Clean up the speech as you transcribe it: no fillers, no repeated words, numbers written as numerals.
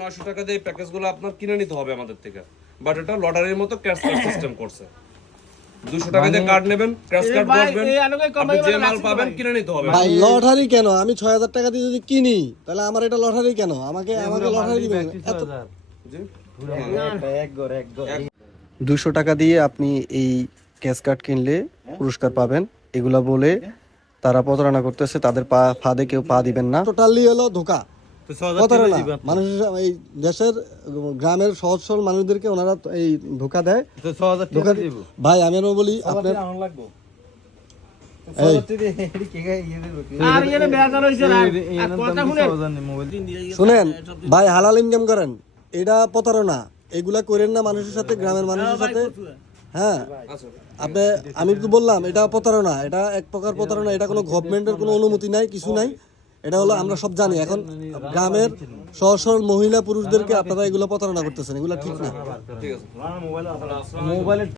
900 টাকা দিয়ে প্যাকেজগুলো আপনার কিনে নিতে হবে আমাদের থেকে, বাট এটা লটারির মতো ক্যাশ কার্ড সিস্টেম করছে। 200 টাকা দিয়ে কার্ড নেবেন, ক্যাশ কার্ড করবেন, আপনি যে মাল পাবেন কিনে নিতে হবে। ভাই লটারি কেন? আমি 6000 টাকা দিয়ে যদি কিনি তাহলে আমার এটা লটারি কেন? আমাকে লটারি দিবেন? 200 টাকা দিয়ে আপনি এই ক্যাশ কার্ড কিনলে পুরস্কার পাবেন, এগুলা বলে তারা প্রতারণা করতেছে। তাদের ফাঁদে কেউ পা দিবেন না। টোটালি হলো ধোঁকা, প্রতারণা। মানুষের এই দেশের গ্রামের সহজ সরল মানুষদেরকে ওনারা এই ধোঁকা দেয়। ভাই আমি বলি আপনার শুনেন ভাই, হালাল ইনকাম করেন, এটা প্রতারণা। এগুলা করেন না মানুষের সাথে, গ্রামের মানুষের সাথে। হ্যাঁ আপনি, আমি তো বললাম এটা প্রতারণা, এটা এক প্রকার প্রতারণা। এটা কোনো গভর্নমেন্টের কোনো অনুমতি নাই, কিছু নাই। এটা হলো আমরা সব জানি। এখন গ্রামের সহজ সরল মহিলা পুরুষদেরকে আপনারা এগুলো প্রতারণা করতেছেন, এগুলো ঠিক না। ঠিক আছে।